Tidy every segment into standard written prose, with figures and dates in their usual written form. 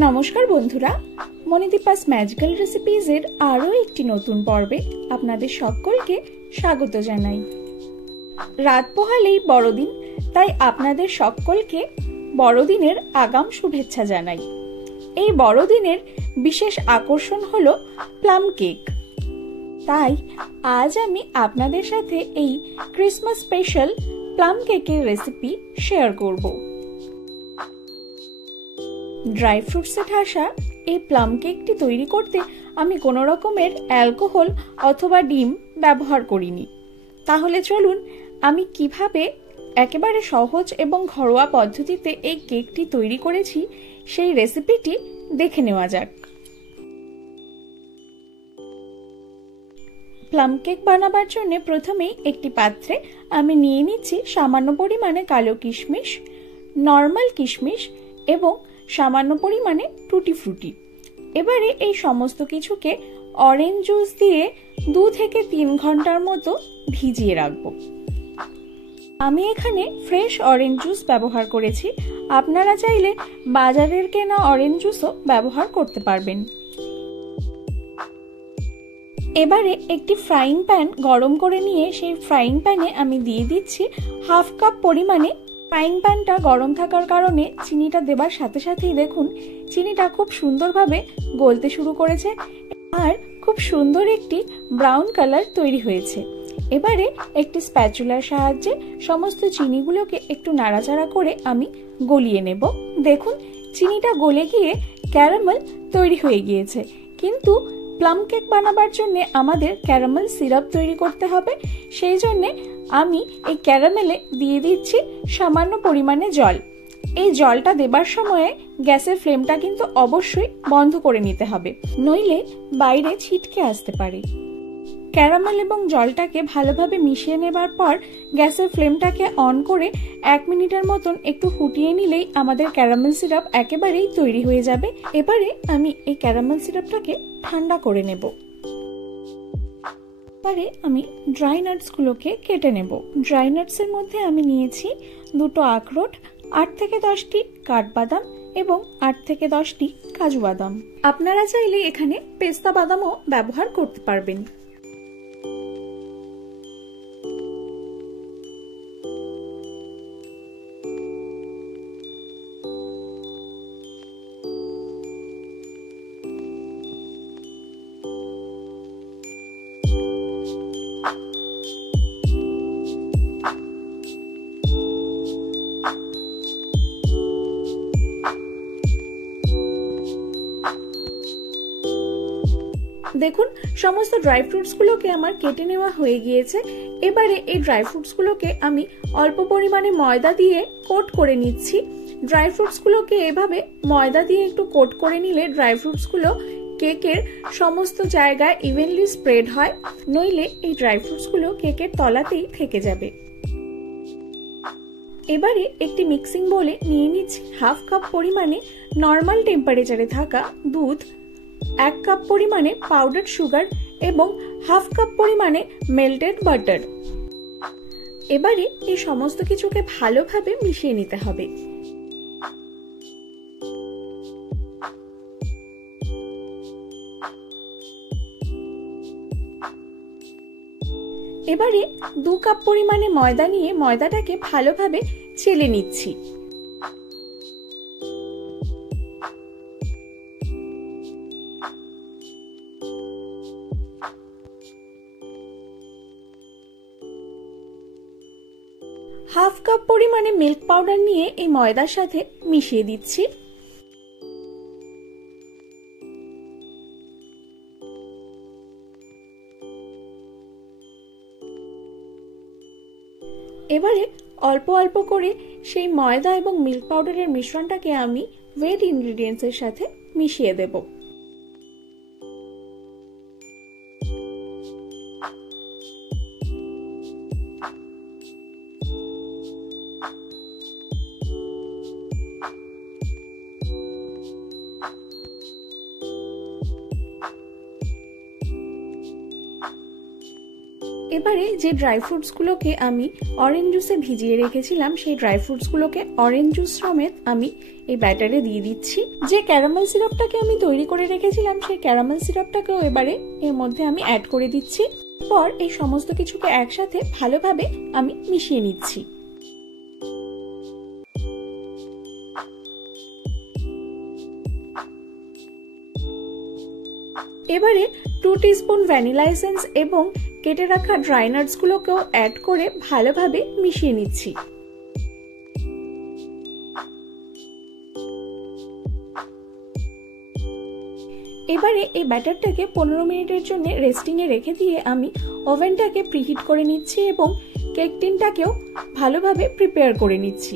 নমস্কার বন্ধুরা, মনিদীপাস ম্যাজিক্যাল রেসিপিজের আরও একটি নতুন পর্বে আপনাদের সকলকে স্বাগত জানাই। রাত পোহালেই বড়দিন, তাই আপনাদের সকলকে বড়দিনের আগাম শুভেচ্ছা জানাই। এই বড়দিনের বিশেষ আকর্ষণ হলো প্লাম কেক। তাই আজ আমি আপনাদের সাথে এই ক্রিসমাস স্পেশাল প্লাম কেকের রেসিপি শেয়ার করব। ড্রাই ফ্রুটসে ঠাসা এই প্লাম কেকটি তৈরি করতে আমি কোনো রকমের অ্যালকোহল অথবা ডিম ব্যবহার করিনি। তাহলে চলুন আমি কিভাবে একেবারে সহজ এবং ঘরোয়া পদ্ধতিতে এই কেকটি তৈরি করেছি সেই রেসিপিটি দেখে নেওয়া যাক। প্লাম কেক বানাবার জন্য প্রথমেই একটি পাত্রে আমি নিয়ে নিচ্ছি সামান্য পরিমাণে কালো কিশমিশ, নর্মাল কিশমিশ এবং সামান্য পরিমাণে টুটি ফ্রুটি। এবারে এই সমস্ত কিছুকে অরেঞ্জ জুস দিয়ে 2 থেকে 3 ঘন্টার মতো ভিজিয়ে রাখবো। আমি এখানে ফ্রেশ অরেঞ্জ জুস ব্যবহার করেছি, আপনারা চাইলে বাজারের কেনা অরেঞ্জ জুসও ব্যবহার করতে পারবেন। এবারে একটি ফ্রাইং প্যান গরম করে নিয়ে সেই ফ্রাইং প্যানে আমি দিয়ে দিচ্ছি 1/2 কাপ পরিমাণে। ফ্রাইং প্যানটা গরম থাকার কারণে চিনিটা দেবার সাথে সাথেই দেখুন চিনিটা খুব সুন্দরভাবে গলতে শুরু করেছে আর খুব সুন্দর একটি ব্রাউন কালার তৈরি হয়েছে। এবারে একটি স্প্যাচুলার সাহায্যে সমস্ত চিনিগুলোকে একটু নাড়াচাড়া করে আমি গলিয়ে নেব। দেখুন চিনিটা গলে গিয়ে ক্যারামেল তৈরি হয়ে গিয়েছে, কিন্তু প্লাম কেক বানাবার জন্য আমাদের ক্যারামেল সিরাপ তৈরি করতে হবে। সেই জন্য আমি এই ক্যারামেলে দিয়ে দিচ্ছি সামান্য পরিমাণে জল। এই জলটা দেবার সময়ে গ্যাসের ফ্লেমটা কিন্তু অবশ্যই বন্ধ করে নিতে হবে, নইলে বাইরে ছিটকে আসতে পারে। ক্যারামেল এবং জলটাকে ভালোভাবে মিশিয়ে নেবার পর গ্যাসের ফ্লেমটাকে অন করে 1 মিনিটের মতন একটু ফুটিয়ে নিলেই আমাদের ক্যারামেল সিরাপ একেবারেই তৈরি হয়ে যাবে। এবারে আমি এই ক্যারামেল সিরাপটাকে ঠান্ডা করে নেব। এবারে আমি ড্রাই নাটসগুলোকে কেটে নেব। ড্রাই নাটসের মধ্যে আমি নিয়েছি 2টো আখরোট, 8 থেকে 10টি কাঠবাদাম এবং 8 থেকে 10টি কাজু বাদাম। আপনারা চাইলে এখানে পেস্তা বাদামও ব্যবহার করতে পারবেন। দেখুন সমস্ত ড্রাই ফ্রুটস গুলোকে আমার কেটে নেওয়া হয়ে গিয়েছে। এবারে এই ড্রাই ফ্রুটস গুলোকে আমি অল্প পরিমাণে ময়দা দিয়ে কোট করে নিচ্ছি। ড্রাই ফ্রুটস গুলোকে এভাবে ময়দা দিয়ে একটু কোট করে নিলে ড্রাই ফ্রুটস গুলো কেকের সমস্ত জায়গায় ইভেনলি স্প্রেড হয়, নইলে এই ড্রাই ফ্রুটস গুলো কেকের তলাতেই থেকে যাবে। এবারে একটি মিক্সিং বোলে নিয়ে নিচ্ছি 1/2 কাপ পরিমাণে নর্মাল টেম্পারেচারে থাকা দুধ, 1 কাপ পরিমাণে পাউডার সুগার এবং 1/2 কাপ পরিমাণে মেল্টেড বাটার। এবারে এই সমস্ত কিছুকে ভালোভাবে মিশিয়ে নিতে হবে। এবারে 2 কাপ পরিমাণে ময়দা নিয়ে ময়দাটাকে ভালোভাবে চেলে নিচ্ছি। হাফ কাপ পরিমাণে মিল্ক পাউডার নিয়ে এই ময়দার সাথে মিশিয়ে দিচ্ছি। এবারে অল্প অল্প করে সেই ময়দা এবং মিল্ক পাউডারের মিশ্রণটাকে আমি ওয়েট ইনগ্রেডিয়েন্টস এর সাথে মিশিয়ে দেব। এবারে যে ড্রাই ফ্রুটসগুলোকে আমি অরেঞ্জ জুসে ভিজিয়ে রেখেছিলাম সেই ড্রাই ফ্রুটসগুলোকে অরেঞ্জ জুস সমেত আমি এই ব্যাটারে দিয়ে দিচ্ছি। যে ক্যারামেল সিরাপটাকে আমি তৈরি করে রেখেছিলাম সেই ক্যারামেল সিরাপটাকেও এবারে এর মধ্যে আমি অ্যাড করে দিচ্ছি। পর এই সমস্ত কিছুকে একসাথে ভালোভাবে আমি মিশিয়ে নিচ্ছি। এবারে 2 টিস্পুন ভ্যানিলা এসেন্স এবং কেটে রাখা ড্রাই নাটস গুলোকেও অ্যাড করে ভালোভাবে মিশিয়ে নিচ্ছি। এবারে এই ব্যাটারটাকে 15 মিনিটের জন্য রেস্টিং এ রেখে দিয়ে আমি ওভেনটাকে প্রিহিট করে নিচ্ছি এবং কেক টিনটাকেও ভালোভাবে প্রিপেয়ার করে নিচ্ছি।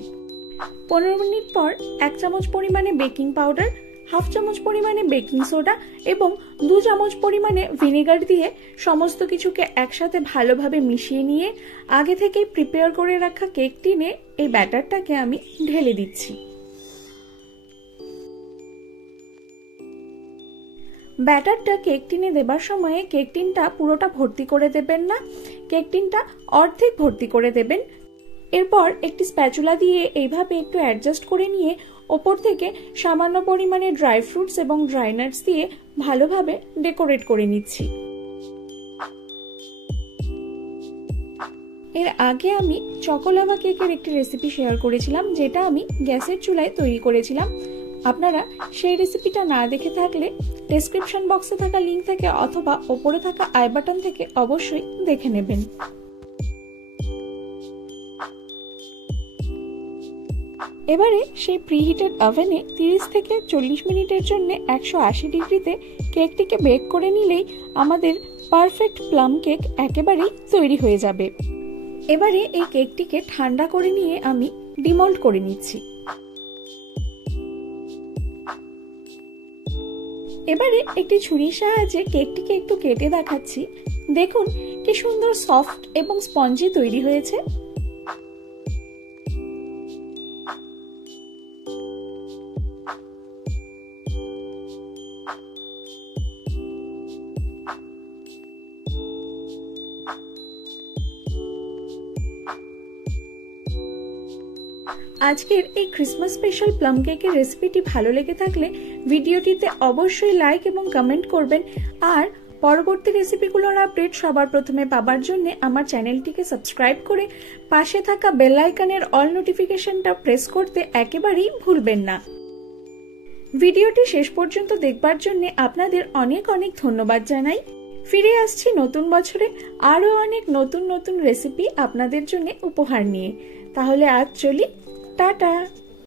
15 মিনিট পর 1 চামচ পরিমাণে বেকিং পাউডার, 1/2 চামচ পরিমাণে বেকিং সোডা এবং 2 চামচ পরিমাণে ভিনেগার দিয়ে সমস্ত কিছুকে একসাথে ভালোভাবে মিশিয়ে নিয়ে আগে থেকেই প্রিপেয়ার করে রাখা কেক টিনে এই ব্যাটারটাকে আমি ঢেলে দিচ্ছি। ব্যাটারটা কেক টিনে দেবার সময়ে কেক টিনটা পুরোটা ভর্তি করে দেবেন না, কেক টিনটা অর্ধেক ভর্তি করে দেবেন। এরপর একটি স্প্যাচুলা দিয়ে এইভাবে একটু অ্যাডজাস্ট করে নিয়ে ওপর থেকে সামান্য পরিমাণে ড্রাই ফ্রুটস এবং ড্রাই নাটস দিয়ে ভালোভাবে ডেকোরেট করে নিচ্ছি। এর আগে আমি চকোলাভা কেকের একটি রেসিপি শেয়ার করেছিলাম, যেটা আমি গ্যাসের চুলায় তৈরি করেছিলাম। আপনারা সেই রেসিপিটা না দেখে থাকলে ডেসক্রিপশন বক্সে থাকা লিংক থেকে অথবা ওপরে থাকা আই বাটন থেকে অবশ্যই দেখে নেবেন। এবারে সেই প্রিহিটেড ওভেনে 30 থেকে 40 মিনিটের জন্য 180 ডিগ্রিতে কেকটিকে বেক করে নিলেই আমাদের পারফেক্ট প্লাম কেক একেবারেই তৈরি হয়ে যাবে। এবারে এই কেকটিকে ঠান্ডা করে নিয়ে আমি ডিমোল্ড করে নিচ্ছি। এবারে একটি ছুরির সাহায্যে কেকটিকে একটু কেটে দেখাচ্ছি। দেখুন কি সুন্দর সফট এবং স্পঞ্জি তৈরি হয়েছে। আজকের এই ক্রিসমাস স্পেশাল প্লাম কেকের রেসিপিটি ভালো লেগে থাকলে ভিডিওটিতে অবশ্যই লাইক এবং কমেন্ট করবেন, আর পরবর্তী রেসিপিগুলোর আপডেট সবার প্রথমে পাবার জন্য আমার চ্যানেলটিকে সাবস্ক্রাইব করে পাশে থাকা বেল আইকনের অল নোটিফিকেশনটা প্রেস করতে একেবারেই ভুলবেন না। ভিডিওটি শেষ পর্যন্ত দেখবার জন্য আপনাদের অনেক অনেক ধন্যবাদ জানাই। ফিরে আসছি নতুন বছরে আরো অনেক নতুন নতুন রেসিপি আপনাদের জন্য উপহার নিয়ে। তাহলে আজ চলি, টাটা।